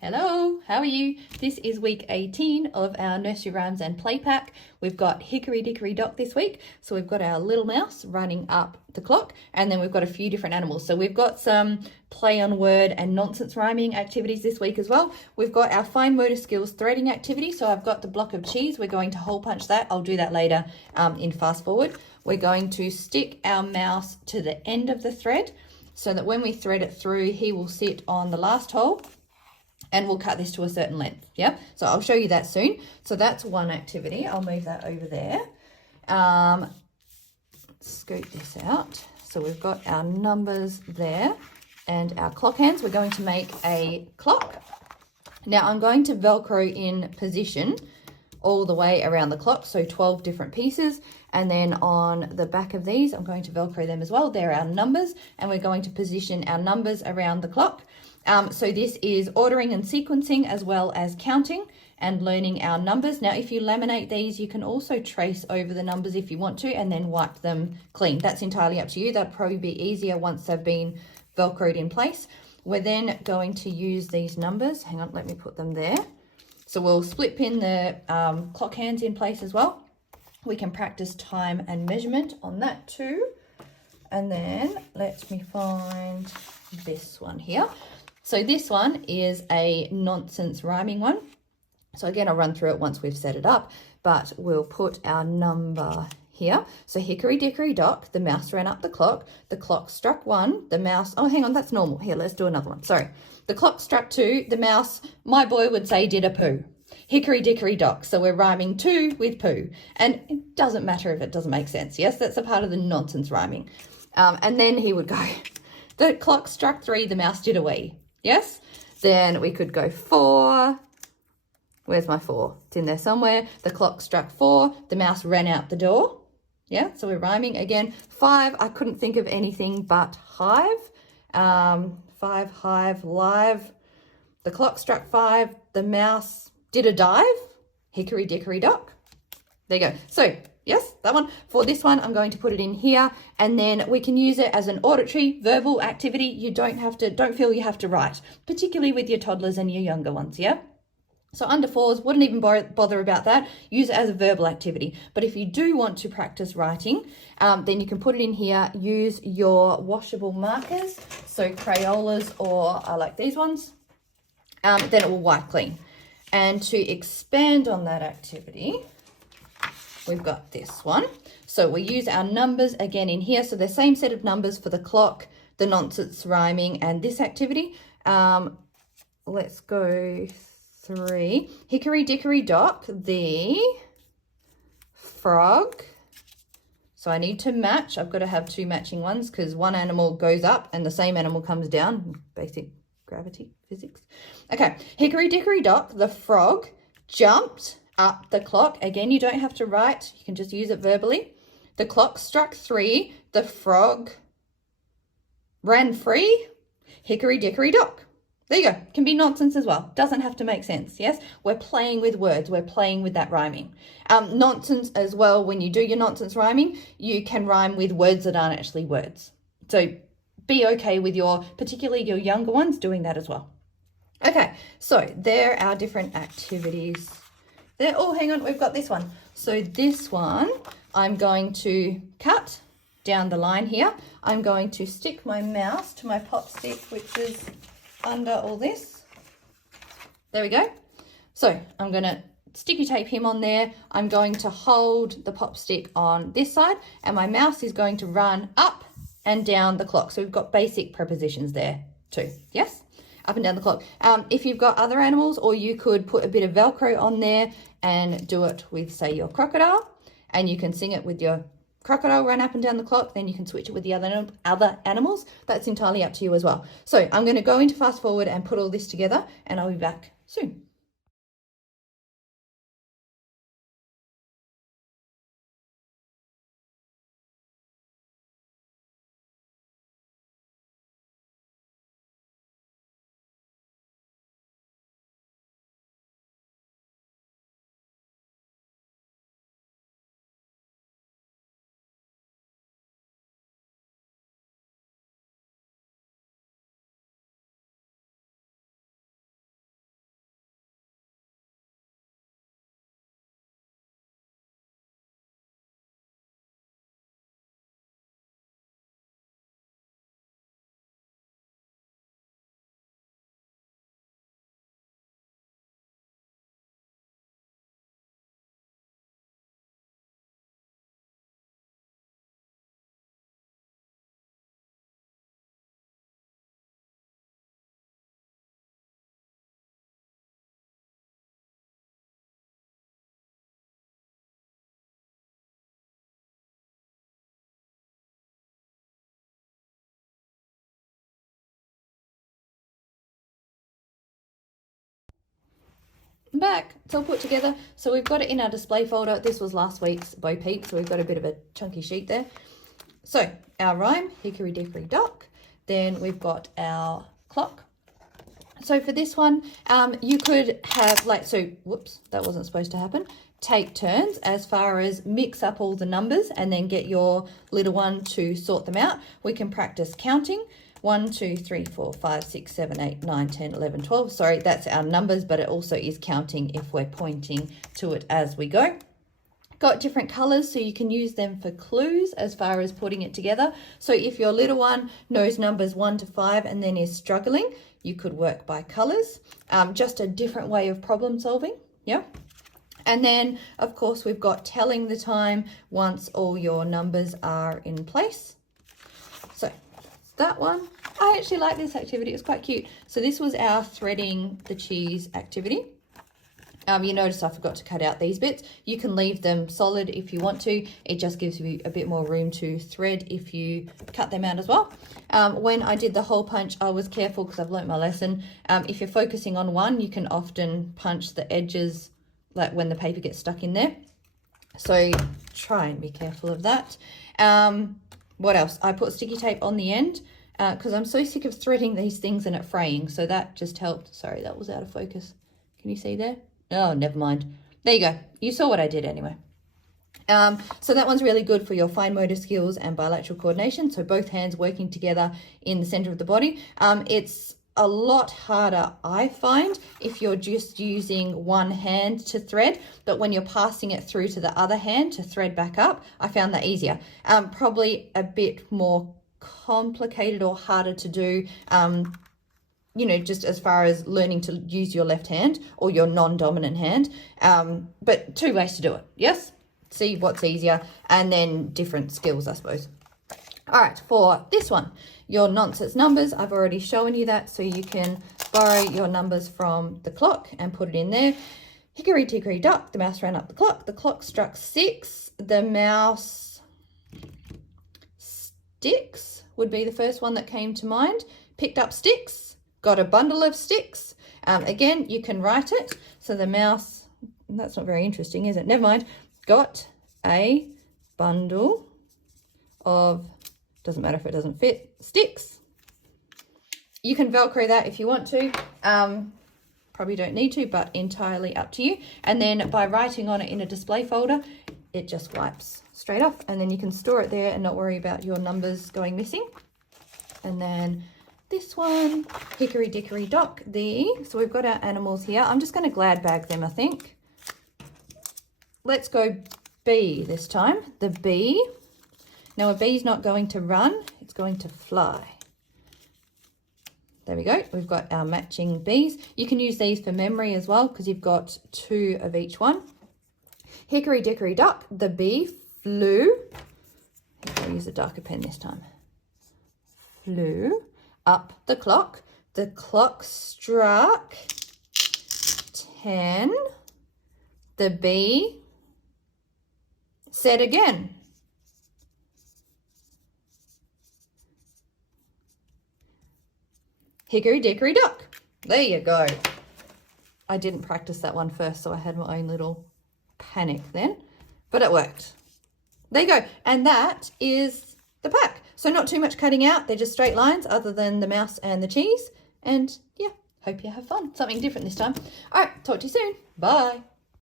Hello, how are you? This is week 18 of our Nursery Rhymes and Play Pack. We've got Hickory Dickory Dock this week. So we've got our little mouse running up the clock, and then we've got a few different animals. So we've got some play on word and nonsense rhyming activities this week as well. We've got our fine motor skills threading activity. So I've got the block of cheese. We're going to hole punch that. I'll do that later in fast forward. We're going to stick our mouse to the end of the thread so that when we thread it through, he will sit on the last hole. And we'll cut this to a certain length, yeah? So I'll show you that soon. So that's one activity. I'll move that over there. Scoot this out. So we've got our numbers there and our clock hands. We're going to make a clock. Now I'm going to Velcro in position all the way around the clock, so 12 different pieces. And then on the back of these, I'm going to Velcro them as well. They're our numbers, and we're going to position our numbers around the clock. So this is ordering and sequencing as well as counting and learning our numbers. Now, if you laminate these, you can also trace over the numbers if you want to and then wipe them clean. That's entirely up to you. That'd probably be easier once they've been Velcroed in place. We're then going to use these numbers. Hang on, let me put them there. So we'll split pin the clock hands in place as well. We can practice time and measurement on that too. And then let me find this one here. So this one is a nonsense rhyming one. So again, I'll run through it once we've set it up, but we'll put our number here. So Hickory Dickory Dock, the mouse ran up the clock struck 1, the mouse, oh, hang on, that's normal. Here, let's do another one, sorry. The clock struck 2, the mouse, my boy would say, did a poo. Hickory Dickory Dock, so we're rhyming 2 with poo. And it doesn't matter if it doesn't make sense, yes? That's a part of the nonsense rhyming. And then he would go, the clock struck 3, the mouse did a wee. Yes, then we could go 4. Where's my 4? It's in there somewhere. The clock struck 4. The mouse ran out the door. Yeah, so we're rhyming again. 5, I couldn't think of anything but hive. 5, hive, live. The clock struck 5. The mouse did a dive. Hickory Dickory Dock. There you go. So yes, that one. For this one, I'm going to put it in here, and then we can use it as an auditory, verbal activity. You don't feel you have to write, particularly with your toddlers and your younger ones, yeah? So under 4s, wouldn't even bother about that. Use it as a verbal activity. But if you do want to practice writing, then you can put it in here. Use your washable markers, so Crayolas or like these ones. Then it will wipe clean. And to expand on that activity, we've got this one. So we use our numbers again in here. So the same set of numbers for the clock, the nonsense rhyming, and this activity. Let's go 3. Hickory Dickory Dock, the frog. So I need to match. I've got to have 2 matching ones because one animal goes up and the same animal comes down. Basic gravity physics. Okay, Hickory Dickory Dock, the frog jumped up the clock. Again, you don't have to write. You can just use it verbally. The clock struck 3. The frog ran free. Hickory Dickory Dock. There you go. Can be nonsense as well. Doesn't have to make sense, yes? We're playing with words. We're playing with that rhyming. Nonsense as well, when you do your nonsense rhyming, you can rhyme with words that aren't actually words. So be okay with particularly your younger ones, doing that as well. Okay, so there are our different activities. There, oh, hang on, we've got this one. So this one, I'm going to cut down the line here. I'm going to stick my mouse to my pop stick, which is under all this. There we go. So I'm going to sticky tape him on there. I'm going to hold the pop stick on this side, and my mouse is going to run up and down the clock. So we've got basic prepositions there too. Yes? Up and down the clock. If you've got other animals, or you could put a bit of Velcro on there and do it with, say, your crocodile, and you can sing it with your crocodile run up and down the clock, then you can switch it with the other animals. That's entirely up to you as well. So I'm going to go into fast forward and put all this together, and I'll be back soon. back. It's all put together. So we've got it in our display folder. This was last week's Bo Peep, so we've got a bit of a chunky sheet there. So our rhyme, hickory dickory dock. Then we've got our clock. So for this one, you could have whoops, that wasn't supposed to happen. Take turns as far as mix up all the numbers and then get your little one to sort them out. We can practice counting. 1, 2, 3, 4, 5, 6, 7, 8, 9, 10, 11, 12. Sorry, that's our numbers, but it also is counting if we're pointing to it as we go. Got different colors, so you can use them for clues as far as putting it together. So if your little one knows numbers 1 to 5 and then is struggling, you could work by colors. Just a different way of problem solving. Yeah. And then, of course, we've got telling the time once all your numbers are in place. So that one, I actually like this activity. It's quite cute. So this was our threading the cheese activity. You notice I forgot to cut out these bits. You can leave them solid if you want to. It just gives you a bit more room to thread if you cut them out as well. When I did the hole punch, I was careful because I've learnt my lesson. If you're focusing on one, you can often punch the edges like when the paper gets stuck in there. So try and be careful of that. What else? I put sticky tape on the end because I'm so sick of threading these things and it fraying. So that just helped. Sorry, that was out of focus. Can you see there? Oh, never mind. There you go. You saw what I did anyway. So that one's really good for your fine motor skills and bilateral coordination. So both hands working together in the center of the body. It's a lot harder, I find, if you're just using one hand to thread, but when you're passing it through to the other hand to thread back up, I found that easier. Probably a bit more complicated or harder to do, you know, just as far as learning to use your left hand or your non-dominant hand, but two ways to do it. Yes, see what's easier, and then different skills, I suppose. All right, for this one, your nonsense numbers, I've already shown you that, so you can borrow your numbers from the clock and put it in there. Hickory dickory dock, the mouse ran up the clock struck 6, the mouse sticks would be the first one that came to mind, picked up sticks, got a bundle of sticks. Again, you can write it, so the mouse, that's not very interesting, is it? Never mind, got a bundle of, doesn't matter if it doesn't fit, sticks. You can Velcro that if you want to. Probably don't need to, but entirely up to you. And then by writing on it in a display folder, it just wipes straight off. And then you can store it there and not worry about your numbers going missing. And then this one, hickory dickory dock, so we've got our animals here. I'm just going to glad bag them, I think. Let's go bee this time. The bee. Now a bee's not going to run, it's going to fly. There we go, we've got our matching bees. You can use these for memory as well because you've got 2 of each one. Hickory dickory dock, the bee flew. I'll use a darker pen this time. Flew up the clock struck 10. The bee said again. Hickory dickory dock. There you go. I didn't practice that one first, so I had my own little panic then, but it worked. There you go. And that is the pack. So not too much cutting out. They're just straight lines other than the mouse and the cheese. And yeah, hope you have fun. Something different this time. All right, talk to you soon. Bye.